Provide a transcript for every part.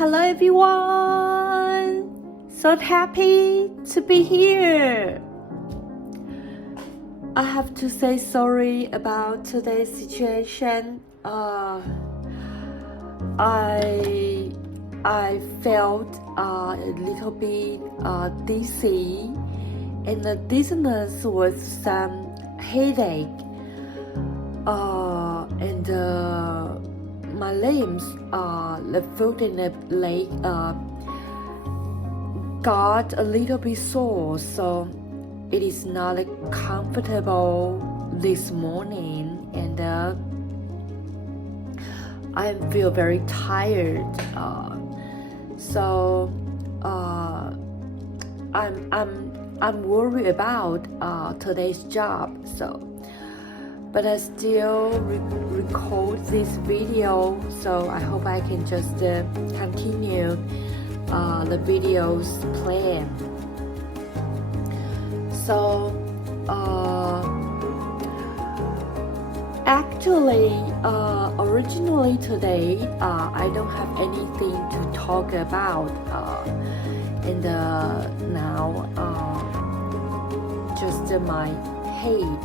Hello everyone! So happy to be here. I have to say sorry about today's situation. I felt a little bit dizzy, and the dizziness was some headache, and my limbs, the foot and the leg, got a little bit sore, so it is not comfortable this morning, and I feel very tired. So I'm worried about today's job. But I still record this video, so I hope I can just continue the video's plan. So actually, originally today, I don't have anything to talk about, and now just my head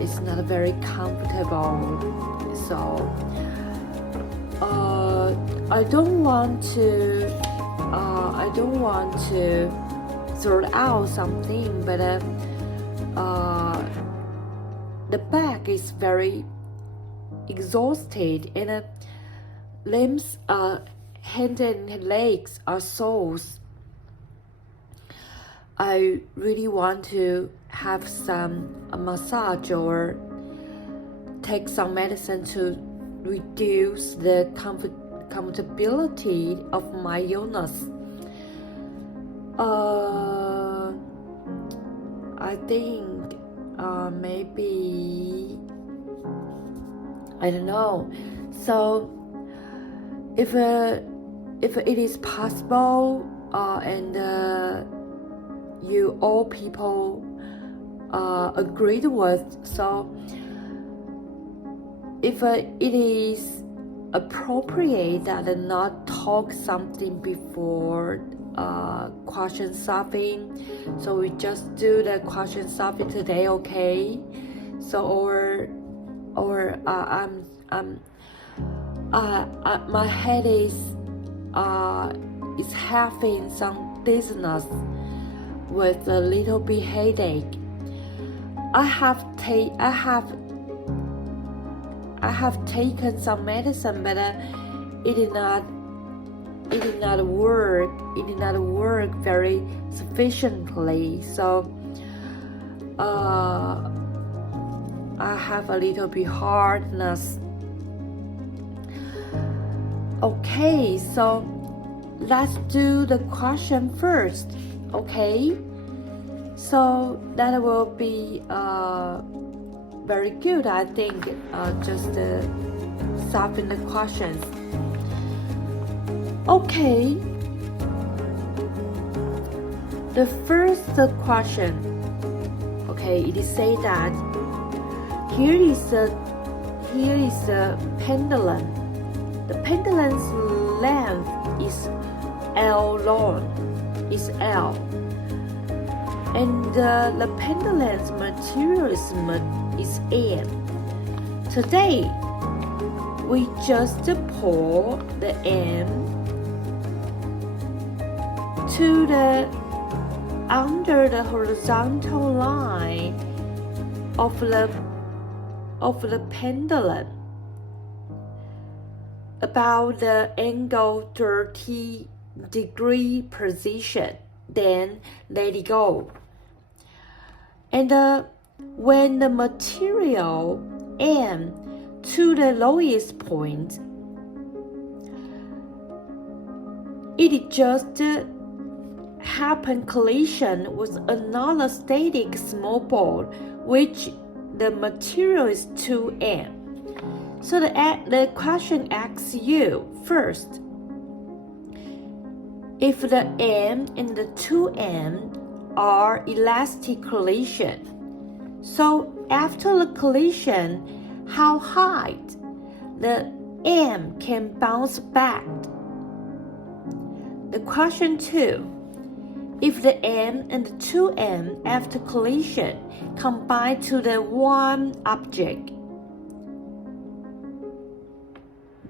is not very comfortable, so I don't want to sort out something, but the back is very exhausted, and limbs, hands and legs are sore. I really want to have some massage or take some medicine to reduce the comfortability of my illness. I think maybe, I don't know. So if it is possible, and you all people agreed with, so if it is appropriate that I not talk something before question solving, so we just do the question solving today, okay? So my head is having some dizziness with a little bit headache. I have taken some medicine, but it did not work very sufficiently. So I have a little bit hardness. Okay, so let's do the question first. Okay, so that will be very good, I think, just solving the questions. Okay, the first question, okay, it is say that here is a pendulum. The pendulum's length is L long, and the pendulum's material is M. Today, we just pull the M to the under the horizontal line of the pendulum about the angle 30-degree position, then let it go. And when the material M to the lowest point, it just happened collision with another static small ball, which the material is 2M. So the question asks you first, if the M and the 2M are elastic collision, so after the collision, how high the M can bounce back The question 2. If the m and the 2m after collision combine to the one object,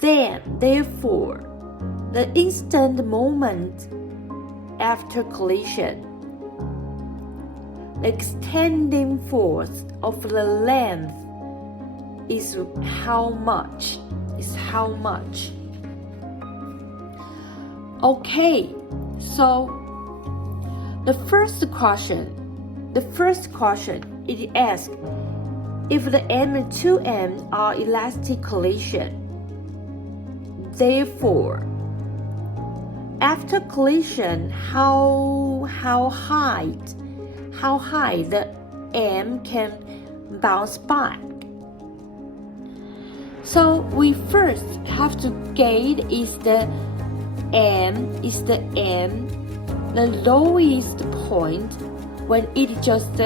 then therefore the instant moment after collision, the extending force of the length is how much? Okay, so the first question, it asks if the m and 2m are elastic collision. Therefore, after collision, how high the m can bounce back. So we first have to gauge is the the lowest point when it just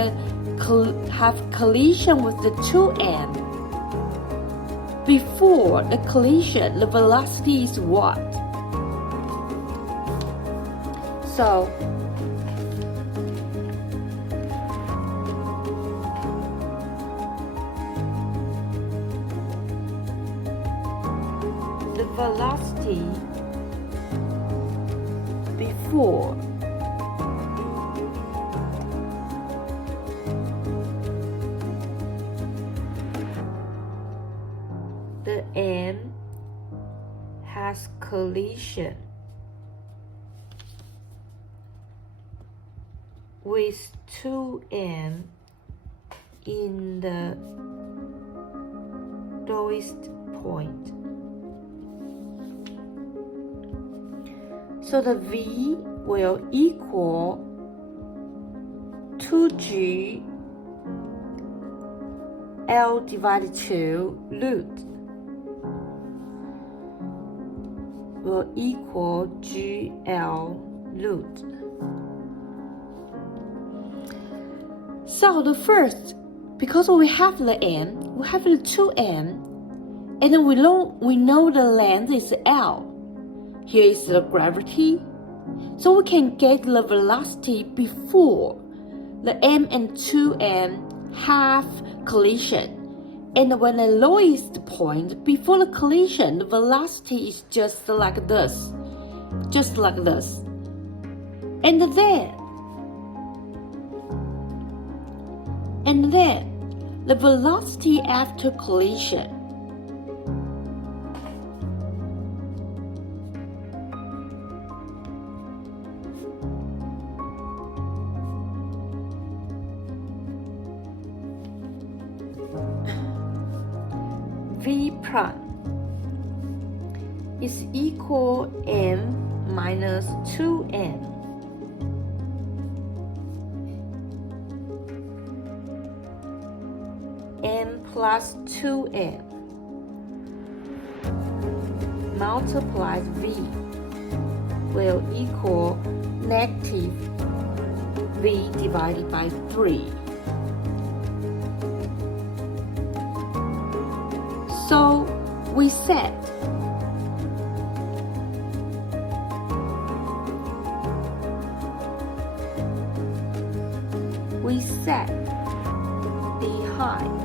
have collision with the 2m. Before the collision, the velocity is what? So the velocity before the m has collision with 2m in the lowest point. So the v will equal 2g L divided 2 root will equal GL root. So the first, because we have the m, we have the 2m, and then we know the length is L. Here is the gravity. So we can get the velocity before the m and 2m have collision. And when the lowest point before the collision, the velocity is just like this. And then the velocity after collision. V prime is equal m minus 2m m plus 2m multiplied v will equal negative v divided by 3. So we set the height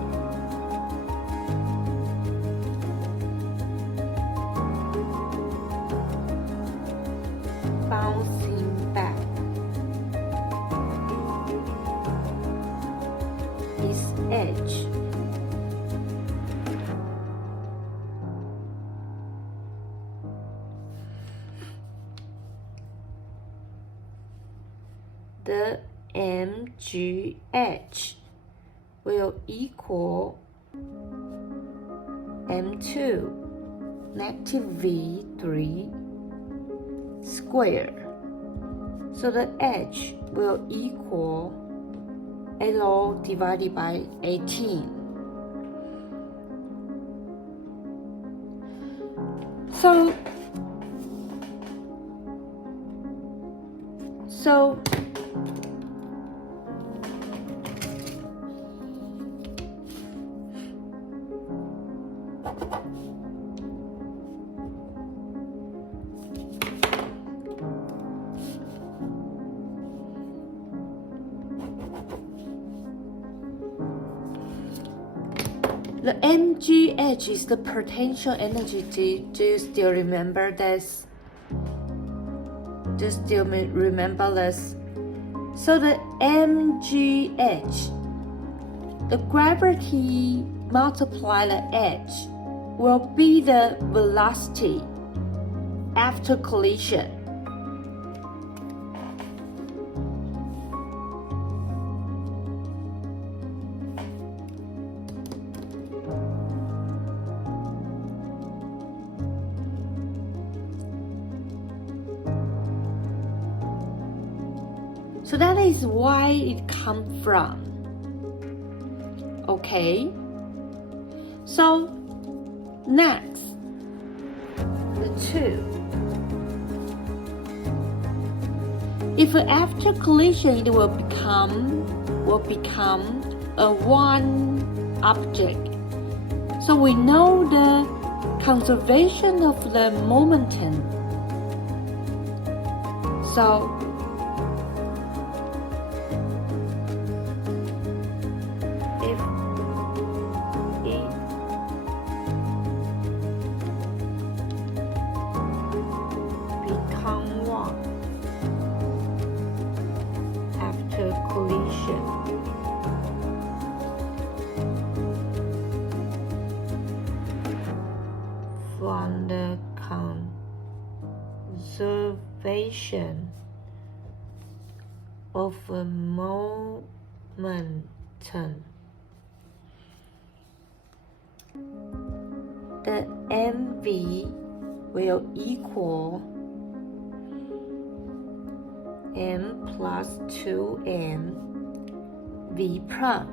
bouncing back is h. The mgh will equal m2 negative v3 squared. So the h will equal L divided by 18. So The mgh is the potential energy. Do you still remember this? Do you still remember this? So the mgh, the gravity multiply the h, will be the velocity after collision. So that is why it comes from. Okay? So next, the 2. If after collision it will become a one object. So we know the conservation of the momentum. So if it become one after collision, from the conservation of a momentum, the mv will equal m plus 2m v prime.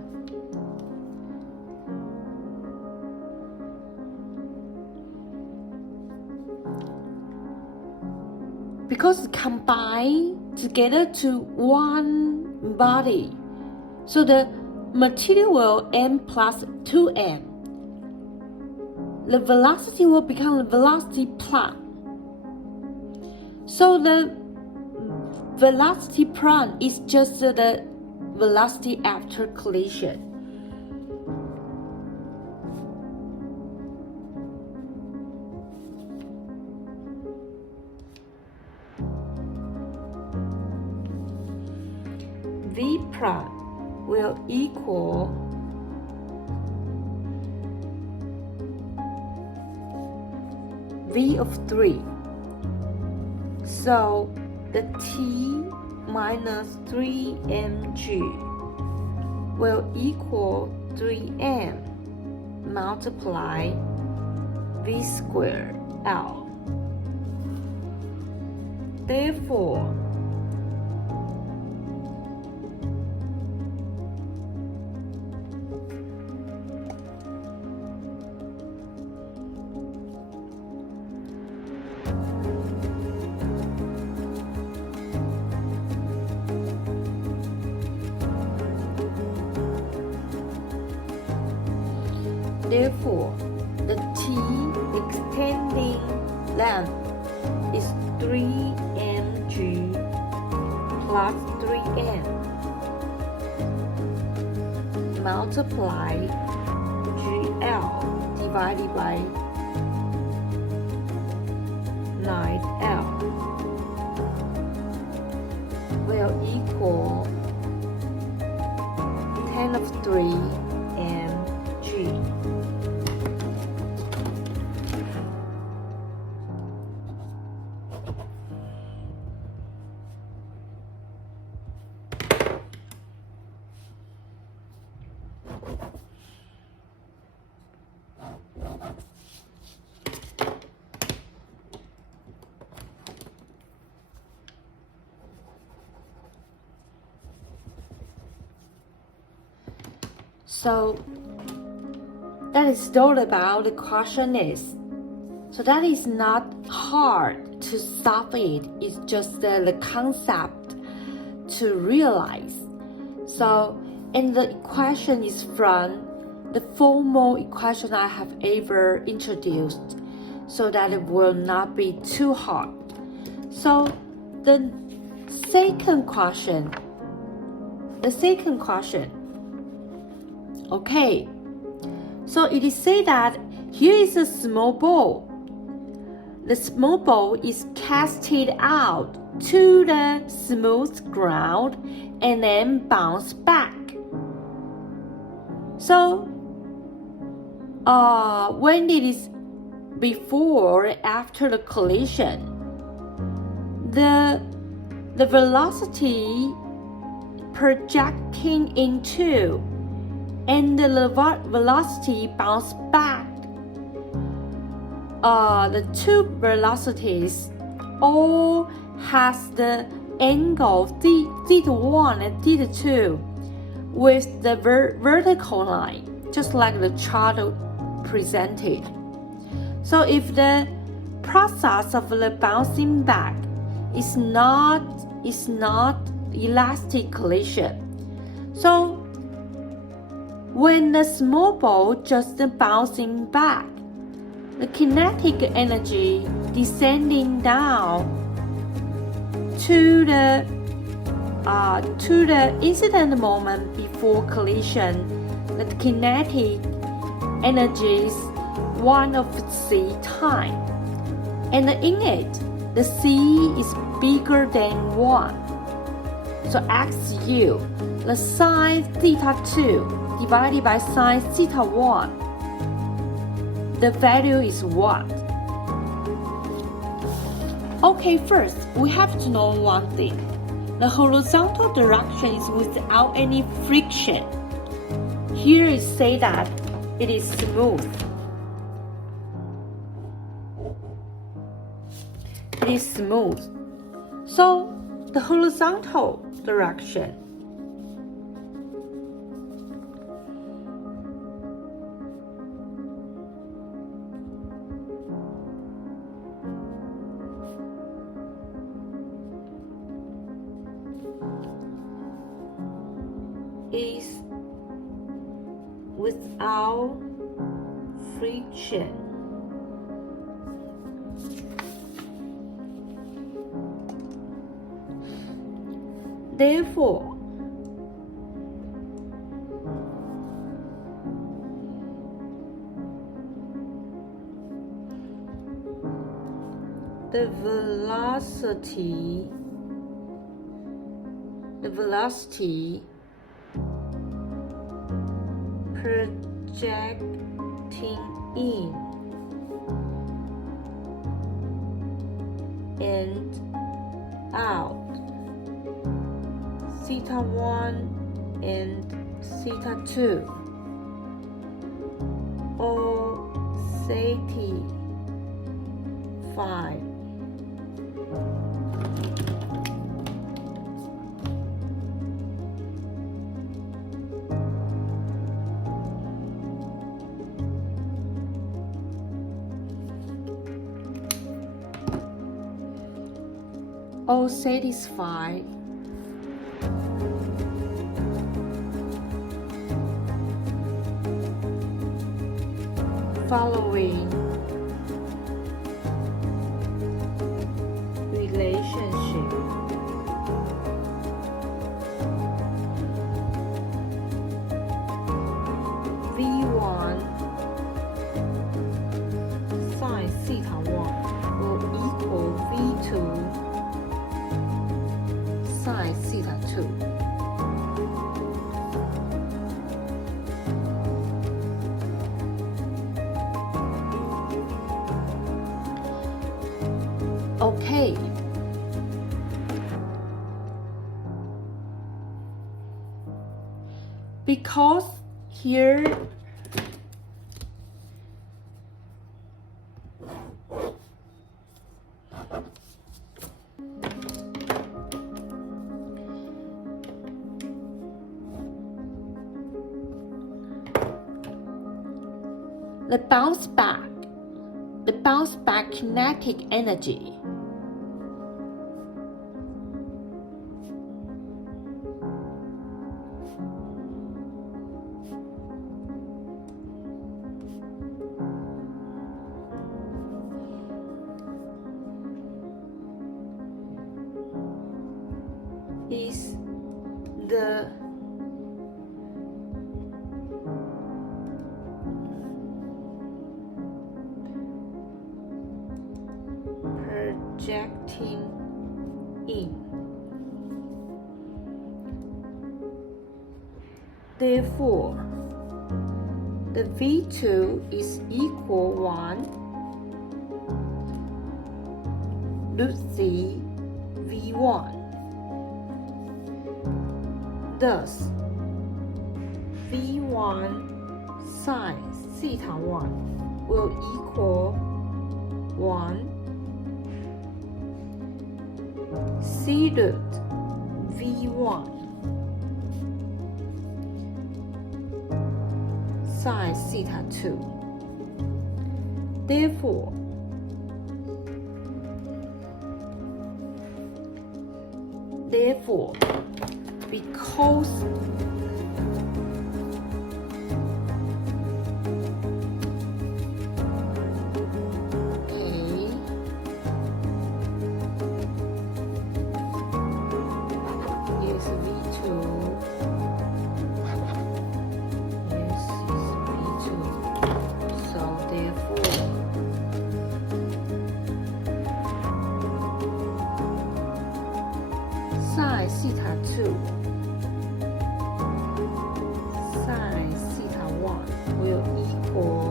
Because combine together to one body, so the material will m plus 2m. The velocity will become the velocity prime. So the velocity prime is just the velocity after collision. V prime will equal V of 3. So the T minus 3mg will equal 3m multiply V squared L. Therefore, the T extending length is 3mg plus 3m multiply GL divided by 9L will equal 10 of 3 mg. So that is all about the question is. So that is not hard to solve it. It's just the concept to realize. So, and the equation is from the formal equation I have ever introduced, so that it will not be too hard. So the second question. Okay, So it is said that here is a small ball. The small ball is casted out to the smooth ground and then bounce back. So when it is before or after the collision, the velocity projecting into and the velocity bounce back, the two velocities all has the angle theta1 and theta2 with the vertical line, just like the chart presented. So if the process of the bouncing back is not elastic collision, so when the small ball just bouncing back, the kinetic energy descending down to the incident moment before collision, the kinetic energy is 1 over c time, and in it, the c is bigger than 1. So xu, the sine theta 2 divided by sine theta 1, the value is what? Okay, first, we have to know one thing. The horizontal direction is without any friction. Here it says that it is smooth. It is smooth. So, the horizontal direction is without friction. Therefore, the velocity projecting in and out, theta 1 and theta 2, or theta 5. All satisfied. Following relationship. V1 sine theta 1 will equal V2 sine theta 2. Okay. Because here the bounce back kinetic energy is the projecting in. Therefore, the V2 is equal 1 root Z V1. Thus, V1 sine theta 1 will equal 1 C root V1 sine theta 2. Therefore, because here's V2. Yes, is V2. So therefore, sine theta 2 sine theta 1 will equal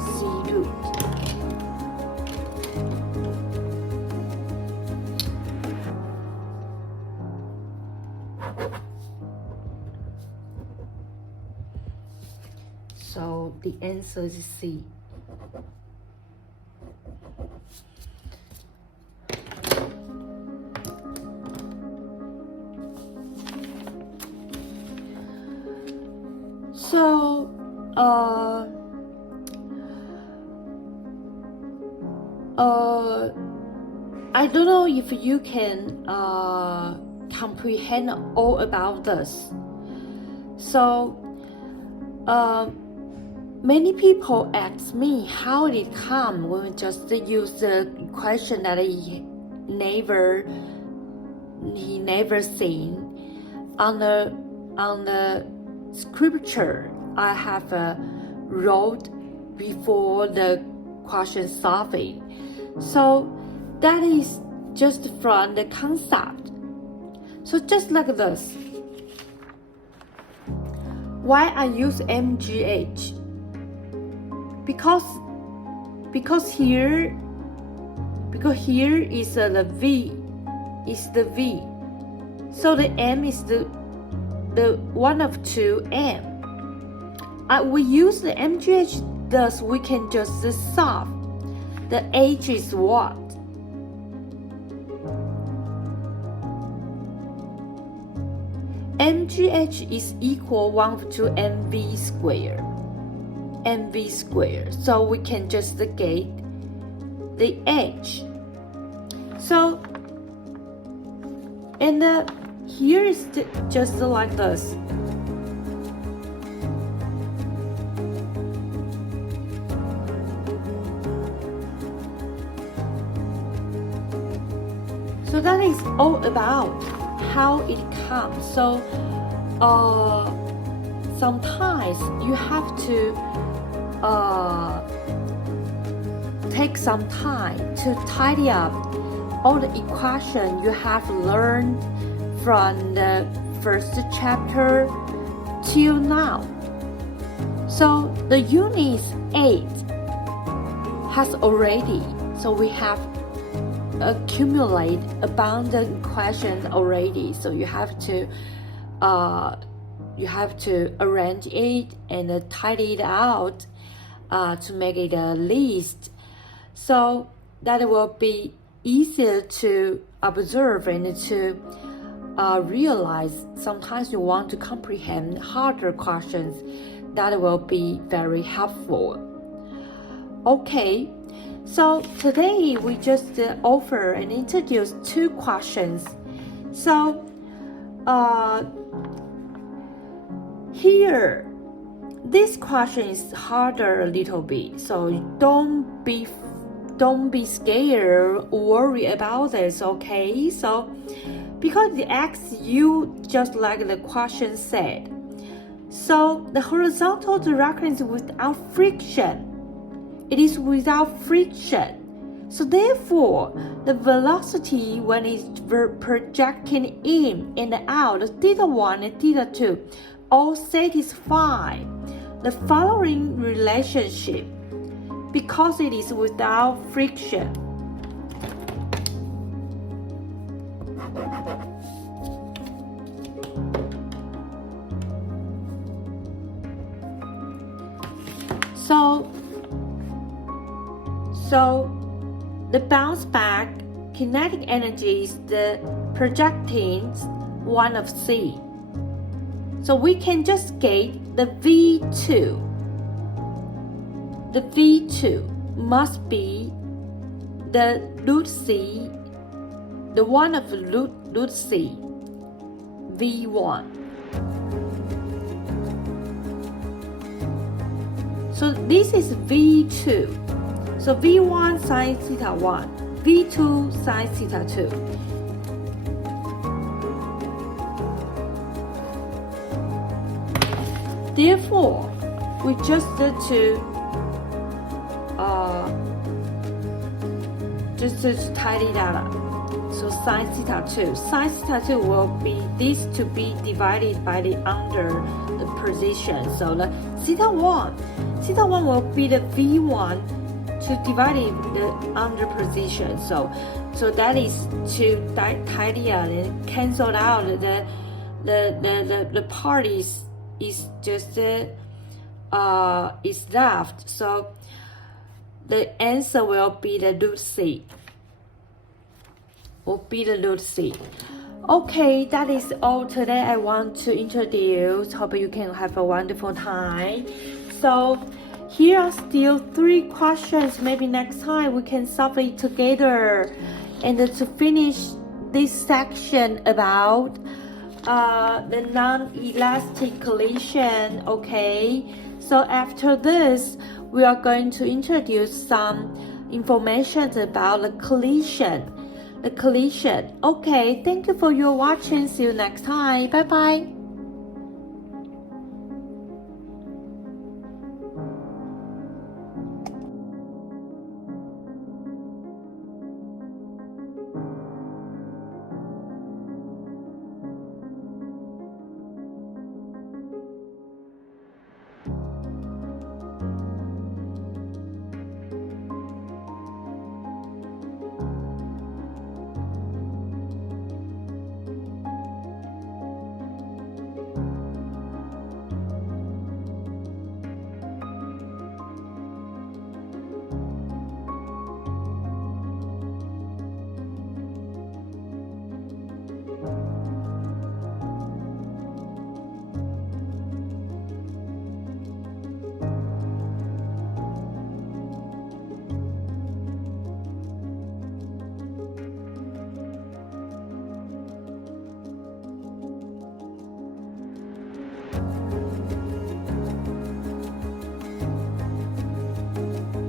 C root. So the answer is C. So, I don't know if you can comprehend all about this. So, many people ask me how it come when we just use the question that he never seen on the scripture I have wrote before the question solving. So that is just from the concept. So just like this. Why I use MGH? Because here is the V, is the V. So the M is the one of two M. We use the MGH, thus we can just solve. The H is what? MGH is equal 1 of 2 MV squared. MV squared. So we can just get the H. So, and here is just like this. So that is all about how it comes. So sometimes you have to take some time to tidy up all the equation you have learned from the first chapter till now. So the unit 8 has already, so we have accumulate abundant question already. So you have to arrange it and tidy it out to make it a list. So that will be easier to observe and to realize. Sometimes you want to comprehend harder questions. That will be very helpful. Okay, so today we just offer and introduce 2 questions. So here, this question is harder a little bit. So don't be scared or worry about this. Okay, so because it asks you just like the question said. So the horizontal direction is without friction. It is without friction. So therefore, the velocity when it's projecting in and out, theta 1 and theta 2, all satisfy the following relationship because it is without friction. So the bounce back kinetic energy is the projecting one of C. So we can just get the V2. The V2 must be the root C, the one of root C, V1. So this is V2. So V1 sine theta 1, V2 sine theta 2. Therefore, we just need to tidy that up. So sine theta 2. Sine theta 2 will be this to be divided by the under the position. So the theta 1 will be the V1 to divide the under position. So that is to tidy up and cancel out the part is just is left. So the answer will be the root C. Okay, that is all today I want to introduce. Hope you can have a wonderful time. So here are still 3 questions. Maybe next time we can solve it together. And to finish this section about the non-elastic collision, okay? So after this, we are going to introduce some information about the collision. Okay, thank you for your watching. See you next time. Bye-bye.